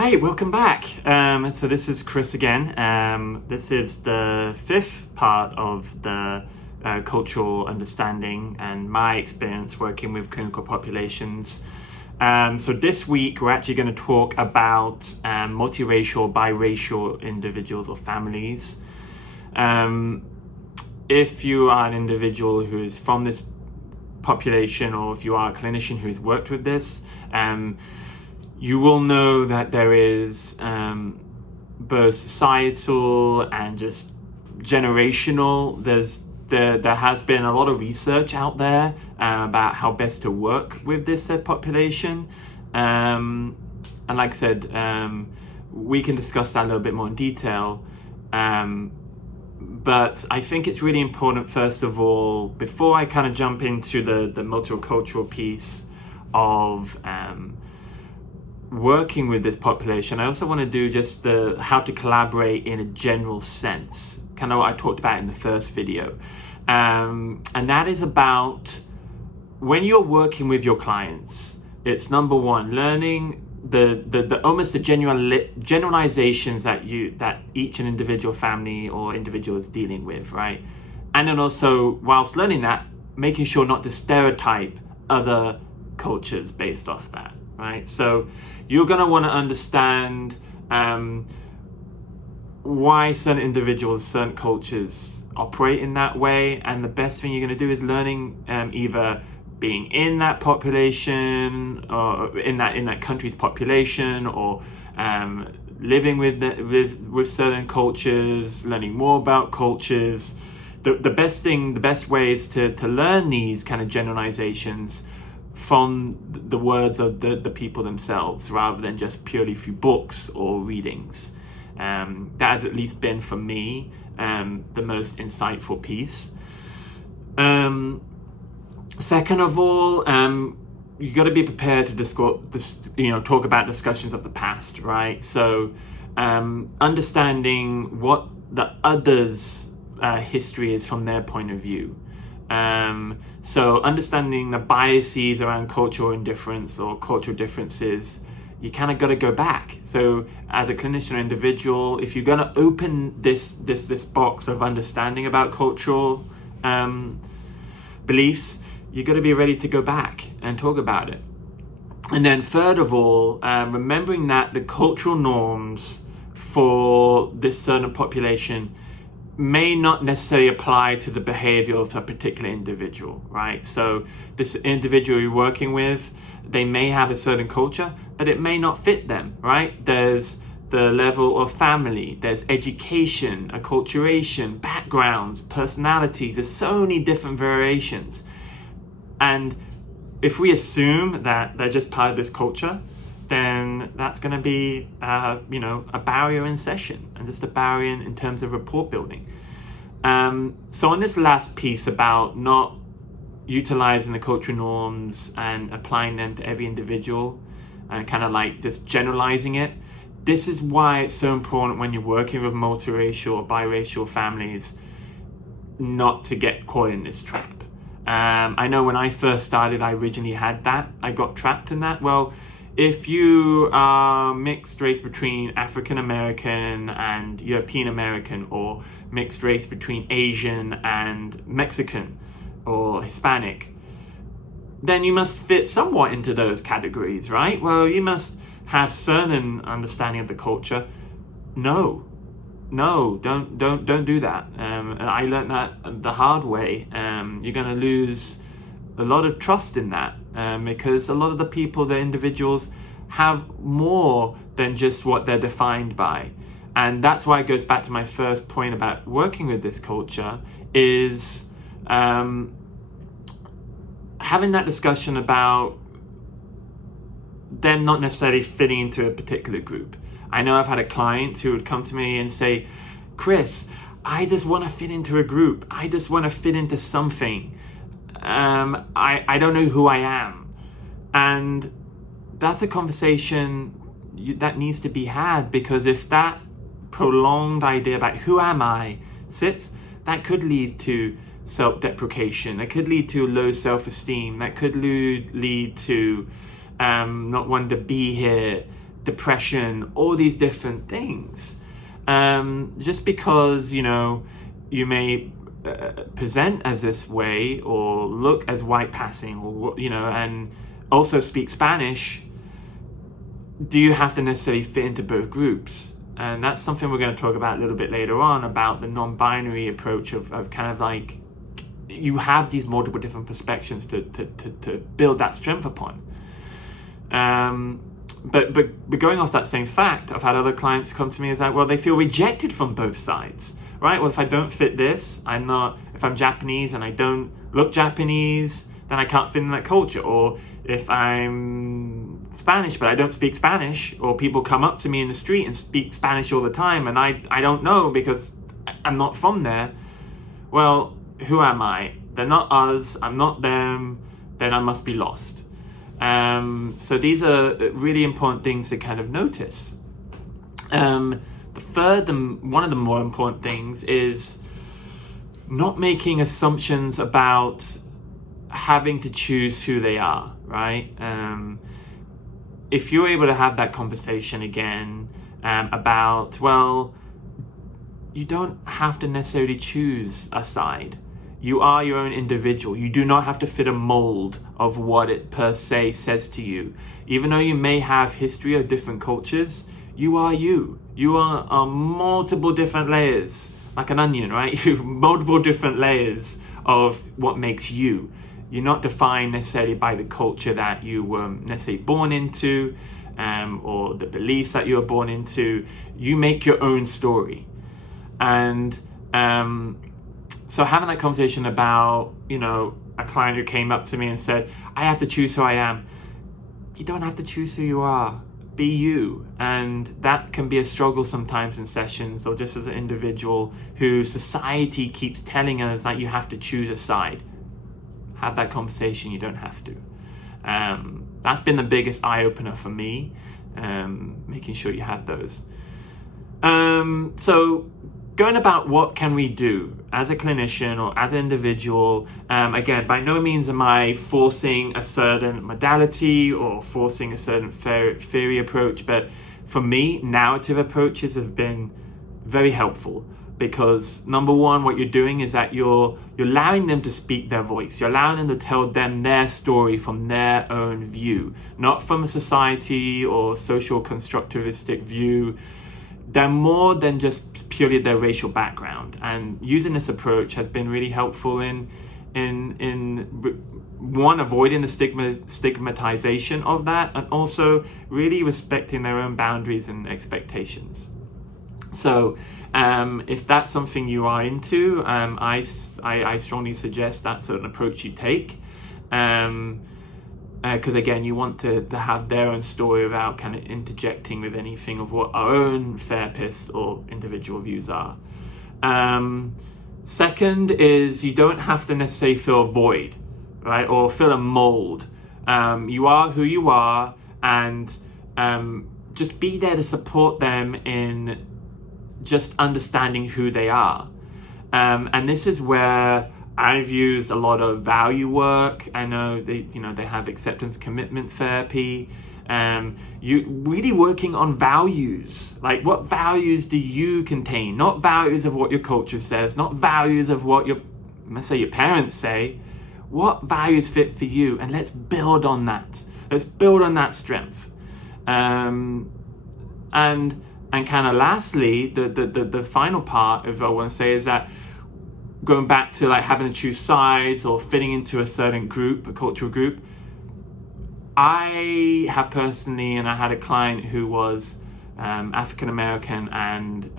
Hi, welcome back. So this is Chris again. This is the fifth part of the cultural understanding and my experience working with clinical populations. So this week we're actually going to talk about multiracial, biracial individuals or families. If you are an individual who is from this population, or if you are a clinician who's worked with this, you will know that there is both societal and just generational. There has been a lot of research out there about how best to work with this population. And like I said, we can discuss that a little bit more in detail. But I think it's really important, first of all, before I kind of jump into the multicultural piece of working with this population, I also want to do just how to collaborate in a general sense, kind of what I talked about in the first video. And that is about when you're working with your clients, it's number one, learning the almost the generalizations that each and individual family or individual is dealing with, right? And then also, whilst learning that, making sure not to stereotype other cultures based off that, right? So you're going to want to understand why certain individuals, certain cultures operate in that way, and the best thing you're going to do is learning either being in that population or in that country's population, or living with certain cultures, learning more about cultures. The best way is to learn these kind of generalizations from the words of the people themselves, rather than just purely through books or readings. That has at least been, for me, the most insightful piece. Second of all, you got to be prepared to talk about discussions of the past, right? So understanding what the other's history is from their point of view. So understanding the biases around cultural indifference or cultural differences, you kind of got to go back. So as a clinician or individual, if you're going to open this box of understanding about cultural beliefs, you got to be ready to go back and talk about it. And then third of all, remembering that the cultural norms for this certain population may not necessarily apply to the behavior of a particular individual, right? So this individual you're working with, they may have a certain culture, but it may not fit them, right? There's the level of family, there's education, acculturation, backgrounds, personalities. There's so many different variations. And if we assume that they're just part of this culture, then that's going to be, a barrier in session, and just a barrier in terms of rapport building. So on this last piece about not utilizing the cultural norms and applying them to every individual, and kind of like just generalizing it, this is why it's so important when you're working with multiracial or biracial families not to get caught in this trap. I know when I first started, I originally had that. I got trapped in that. Well, if you are mixed race between African American and European American, or mixed race between Asian and Mexican or Hispanic, then you must fit somewhat into those categories, right? Well, you must have certain understanding of the culture. No, don't do that. And I learned that the hard way. You're going to lose a lot of trust in that, because a lot of the people, the individuals, have more than just what they're defined by. And that's why it goes back to my first point about working with this culture, is having that discussion about them not necessarily fitting into a particular group. I know I've had a client who would come to me and say, Chris, I just want to fit into a group. I just want to fit into something. I don't know who I am. And that's a conversation that needs to be had, because if that prolonged idea about who am I sits, that could lead to self-deprecation. That could lead to low self-esteem. That could lead to not wanting to be here. depression, all these different things. Just because, you know, you may present as this way or look as white passing, or, you know, and also speak Spanish, do you have to necessarily fit into both groups? And that's something we're going to talk about a little bit later on, about the non-binary approach of kind of like, you have these multiple different perspectives to build that strength upon. But going off that same fact, I've had other clients come to me as like, well, they feel rejected from both sides, right? Well, if I don't fit this, if I'm Japanese and I don't look Japanese, then I can't fit in that culture. Or if I'm Spanish but I don't speak Spanish, or people come up to me in the street and speak Spanish all the time and I don't know because I'm not from there, well, who am I? They're not us, I'm not them, then I must be lost. So these are really important things to kind of notice. The third and one of the more important things is not making assumptions about having to choose who they are, right? If you're able to have that conversation again about, well, you don't have to necessarily choose a side. You are your own individual. You do not have to fit a mold of what it per se says to you. Even though you may have history of different cultures, you are you. You are multiple different layers, like an onion, right? You multiple different layers of what makes you. You're not defined necessarily by the culture that you were necessarily born into, or the beliefs that you were born into. You make your own story. And so having that conversation about, you know, a client who came up to me and said, I have to choose who I am. You don't have to choose who you are. Be you. And that can be a struggle sometimes in sessions, or just as an individual who society keeps telling us that you have to choose a side. Have that conversation. You don't have to. That's been the biggest eye-opener for me, making sure you have those. So going about what can we do as a clinician or as an individual. Again, by no means am I forcing a certain modality or forcing a certain theory approach, but for me, narrative approaches have been very helpful, because number one, what you're doing is that you're allowing them to speak their voice. You're allowing them to tell them their story from their own view, not from a society or social constructivistic view. They're more than just purely their racial background, and using this approach has been really helpful in one, avoiding the stigmatization of that, and also really respecting their own boundaries and expectations. So if that's something you are into, I strongly suggest that's an approach you take. Because again, you want to have their own story without kind of interjecting with anything of what our own therapist or individual views are. Second is, you don't have to necessarily fill a void, right, or fill a mold. You are who you are, and just be there to support them in just understanding who they are. And this is where I've used a lot of value work. I know they have acceptance commitment therapy. You really working on values. Like, what values do you contain? Not values of what your culture says, not values of what your parents say. What values fit for you? And let's build on that. Let's build on that strength. And kind of lastly, the final part of what I want to say is that, going back to like having to choose sides or fitting into a certain group, a cultural group, I have personally, and I had a client who was African American and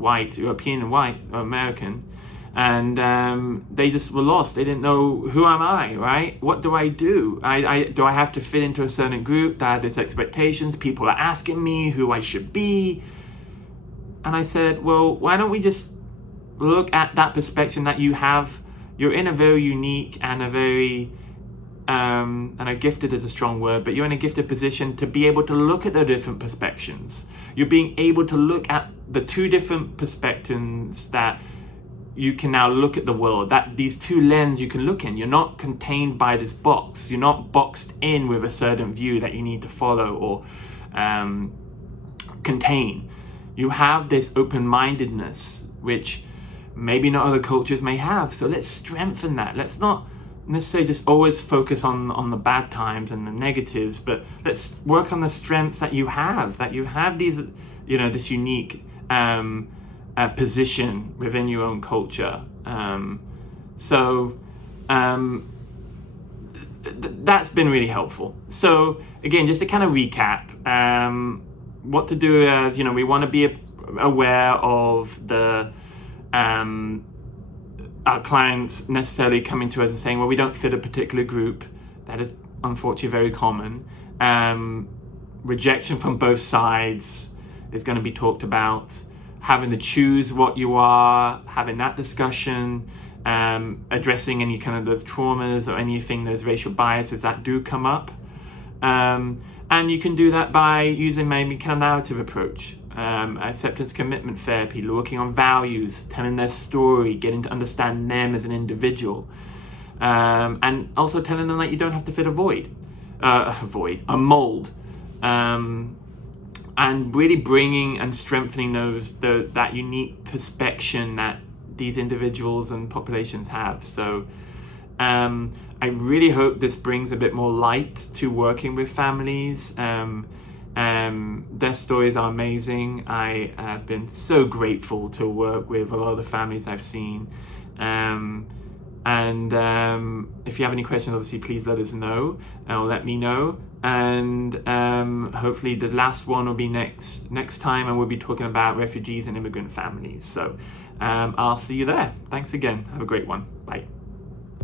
white, European and white American, and they just were lost. They didn't know, who am I, right? What do I do? Do I have to fit into a certain group that have these expectations? People are asking me who I should be. And I said, well, why don't we just look at that perspective that you're in a very unique and a very, I know gifted is a strong word, but you're in a gifted position to be able to look at the different perspectives. You're being able to look at the two different perspectives that you can now look at the world, that these two lenses you can look in. You're not contained by this box. You're not boxed in with a certain view that you need to follow, or contain. You have this open-mindedness, which maybe not other cultures may have. So let's strengthen that. Let's not necessarily just always focus on the bad times and the negatives, but let's work on the strengths that you have these, this unique position within your own culture. That's been really helpful. So again, just to kind of recap, what to do is, we want to be aware of our clients necessarily coming to us and saying, well, we don't fit a particular group. That is unfortunately very common. Rejection from both sides is going to be talked about. Having to choose what you are, having that discussion, addressing any kind of those traumas or anything, those racial biases that do come up. And you can do that by using maybe kind of narrative approach, acceptance commitment therapy, working on values, telling their story, getting to understand them as an individual, and also telling them that you don't have to fit a mold, and really bringing and strengthening that unique perspective that these individuals and populations have. So I really hope this brings a bit more light to working with families. Their stories are amazing. I have been so grateful to work with a lot of the families I've seen. And if you have any questions, obviously, please let us know or let me know. And hopefully the last one will be next time, and we'll be talking about refugees and immigrant families. So I'll see you there. Thanks again. Have a great one. Bye.